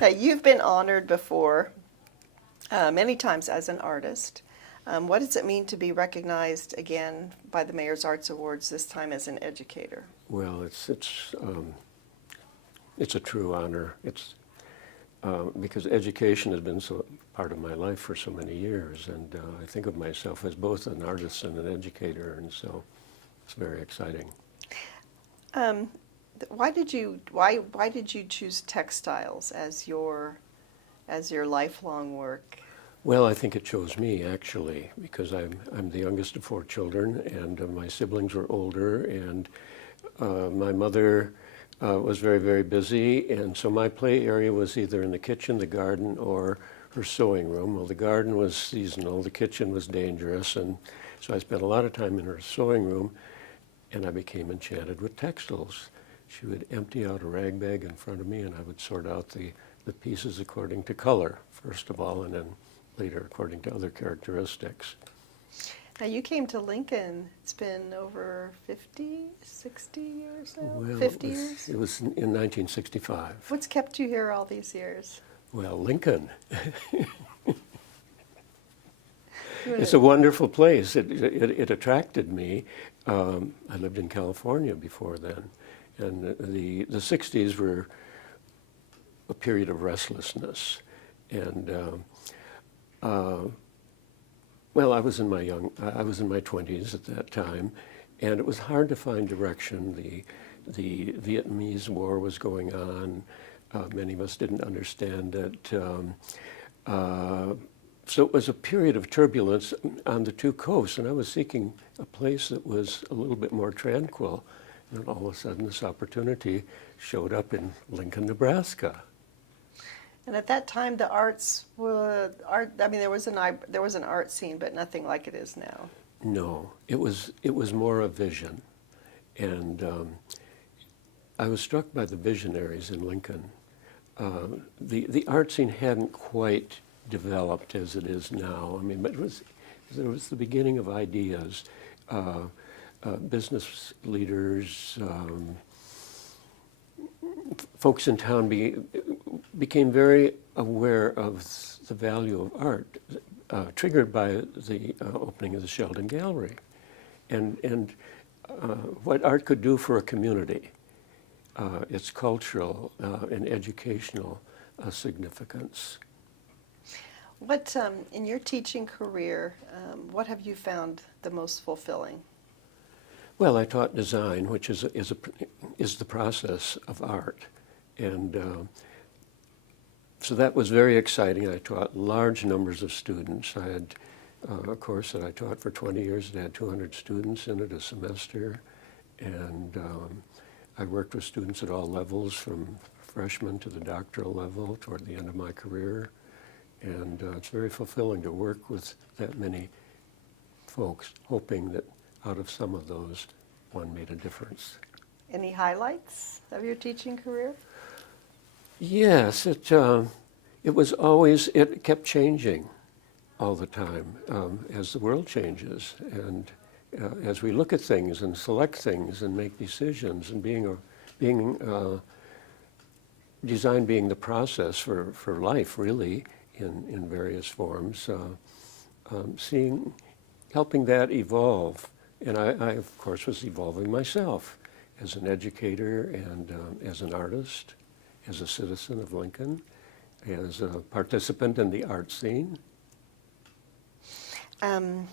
Now, you've been honored before, many times as an artist. What does it mean to be recognized again by the Mayor's Arts Awards, this time as an educator? Well, it's a true honor. It's because education has been so part of my life for so many years, and I think of myself as both an artist and an educator, and so it's very exciting. Um, why did you choose textiles as your lifelong work? Well, I think it chose me actually, because I'm the youngest of 4 children, and my siblings were older, and my mother was very, very busy, and so my play area was either in the kitchen, the garden, or her sewing room. Well, the garden was seasonal, the kitchen was dangerous, and so I spent a lot of time in her sewing room, and I became enchanted with textiles. She would empty out a rag bag in front of me, and I would sort out the pieces according to color, first of all, and then later according to other characteristics. Now, you came to Lincoln, it's been over 50, 60 years now? Well, 50 years? it was in 1965. What's kept you here all these years? Well, Lincoln. It's a wonderful place. It attracted me. I lived in California before then, and the 60s were a period of restlessness. And well, I was in my 20s at that time, and it was hard to find direction. The Vietnamese War was going on. Many of us didn't understand it. So it was a period of turbulence on the 2 coasts, and I was seeking a place that was a little bit more tranquil. And then all of a sudden, this opportunity showed up in Lincoln, Nebraska. And at that time, the arts were I mean, there was an art scene, but nothing like it is now. No, it was more a vision, and I was struck by the visionaries in Lincoln. The art scene hadn't quite developed as it is now. I mean, but there was the beginning of ideas. Business leaders, folks in town became very aware of the value of art, triggered by the opening of the Sheldon Gallery, and what art could do for a community, its cultural and educational significance. What, in your teaching career, what have you found the most fulfilling? Well, I taught design, which is the process of art, and so that was very exciting. I taught large numbers of students. I had a course that I taught for 20 years that had 200 students in it a semester, and I worked with students at all levels, from freshman to the doctoral level toward the end of my career, and it's very fulfilling to work with that many folks, hoping that out of some of those, one made a difference. Any highlights of your teaching career? Yes, it kept changing all the time as the world changes, and as we look at things and select things and make decisions, and design being the process for life, really, in various forms, helping that evolve. And I, of course, was evolving myself as an educator and as an artist, as a citizen of Lincoln, as a participant in the art scene. Let's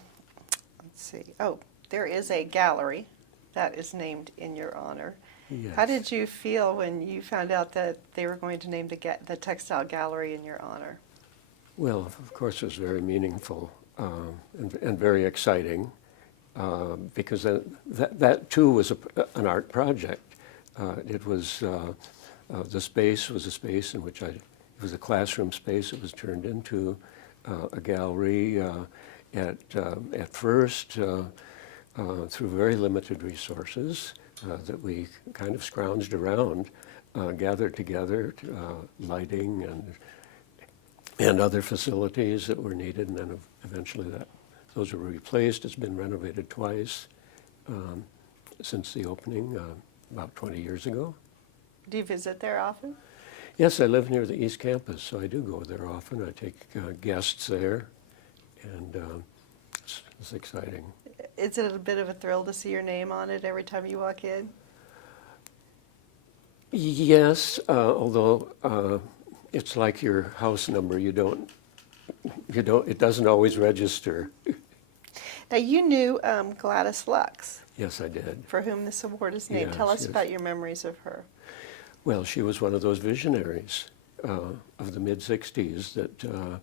see. Oh, there is a gallery that is named in your honor. Yes. How did you feel when you found out that they were going to name the Textile Gallery in your honor? Well, of course, it was very meaningful and very exciting because that too was an art project. It was the space was a space in which it was a classroom space. It was turned into a gallery at first through very limited resources that we kind of scrounged around, gathered together, lighting and other facilities that were needed, and then eventually those were replaced. It's been renovated twice since the opening about 20 years ago. Do you visit there often? Yes, I live near the East Campus, so I do go there often. I take guests there, and it's exciting. Is it a bit of a thrill to see your name on it every time you walk in? Yes, although it's like your house number. It doesn't always register. Now, you knew Gladys Lux, Yes, I did. for whom this award is named. Yes, Tell us yes. about your memories of her. Well, she was one of those visionaries of the mid-'60s that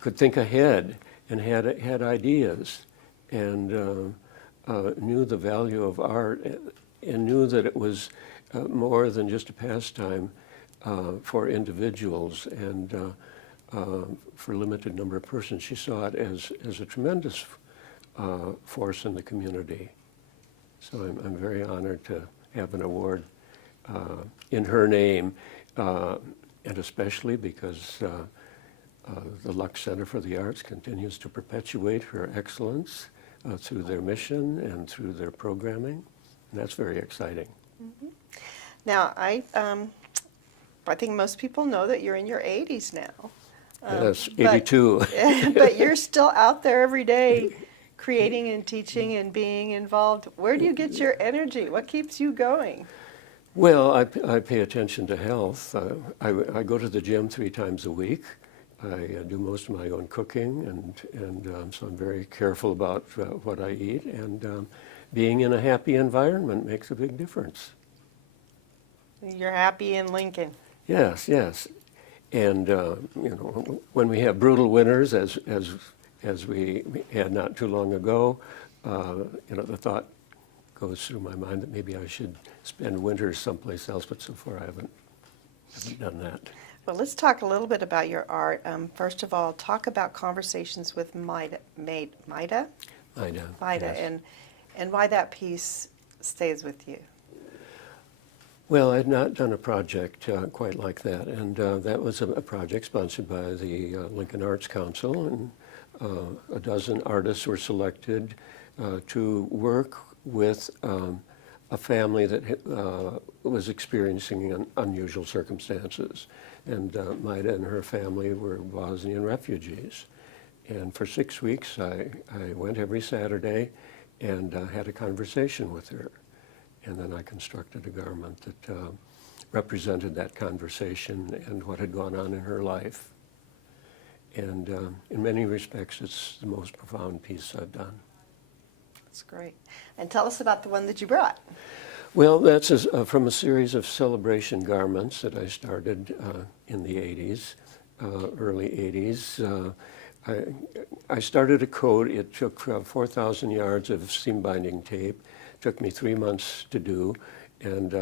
could think ahead and had ideas and knew the value of art and knew that it was more than just a pastime for individuals and for a limited number of persons. She saw it as a tremendous force in the community. So I'm very honored to have an award in her name, and especially because the Lux Center for the Arts continues to perpetuate her excellence through their mission and through their programming, and that's very exciting. Mm-hmm. Now, I think most people know that you're in your 80s now. Yes, 82. But you're still out there every day creating and teaching and being involved. Where do you get your energy? What keeps you going? Well, I pay attention to health. I go to the gym 3 times a week. I do most of my own cooking, and so I'm very careful about what I eat. And being in a happy environment makes a big difference. You're happy in Lincoln. Yes, yes. And when we have brutal winters, as we had not too long ago, the thought goes through my mind that maybe I should spend winters someplace else, but so far I haven't done that. Well, let's talk a little bit about your art. First of all, talk about Conversations with Maida, Yes. and why that piece stays with you. Well, I had not done a project quite like that, and that was a project sponsored by the Lincoln Arts Council, and a dozen artists were selected to work with a family that was experiencing unusual circumstances. And Maida and her family were Bosnian refugees. And for 6 weeks, I went every Saturday and had a conversation with her. And then I constructed a garment that represented that conversation and what had gone on in her life. And in many respects, it's the most profound piece I've done. That's great. And tell us about the one that you brought. Well, that's from a series of celebration garments that I started in the 80s, early 80s. I started a coat. It took 4,000 yards of seam binding tape. It took me 3 months to do, and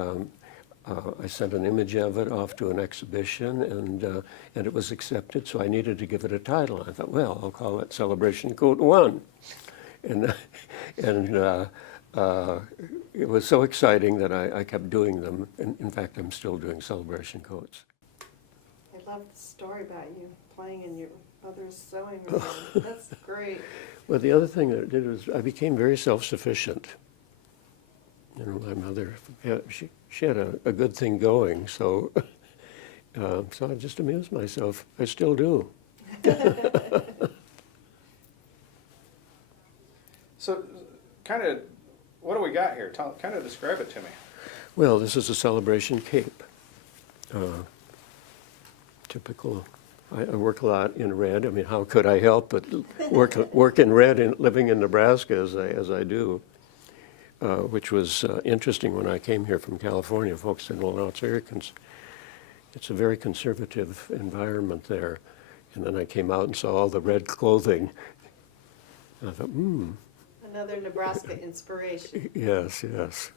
I sent an image of it off to an exhibition, and it was accepted, so I needed to give it a title. I thought, well, I'll call it Celebration Coat 1. And it was so exciting that I kept doing them. In fact, I'm still doing celebration coats. I love the story about you playing in your mother's sewing room. That's great. Well, the other thing that I did was I became very self-sufficient. My mother, she had a good thing going, so so I just amused myself. I still do. So, kind of, what do we got here? Kind of describe it to me. Well, this is a celebration cape. Typical. I work a lot in red. I mean, how could I help but work in red and living in Nebraska as I do? Which was interesting when I came here from California. Folks said, well, no, it's a very conservative environment there. And then I came out and saw all the red clothing. And I thought, Another Nebraska inspiration. Yes, yes.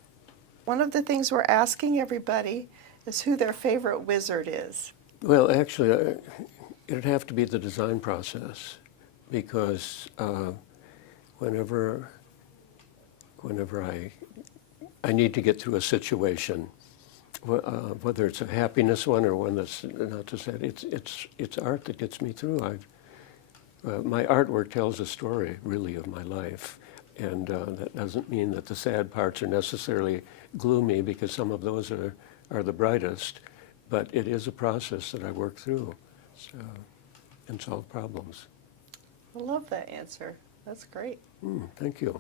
One of the things we're asking everybody is who their favorite wizard is. Well, actually, it'd have to be the design process, because whenever I need to get through a situation, whether it's a happiness one or one that's not so sad, it's art that gets me through. My artwork tells a story, really, of my life. And that doesn't mean that the sad parts are necessarily gloomy, because some of those are the brightest. but it is a process that I work through so, and solve problems. I love that answer. That's great. Thank you.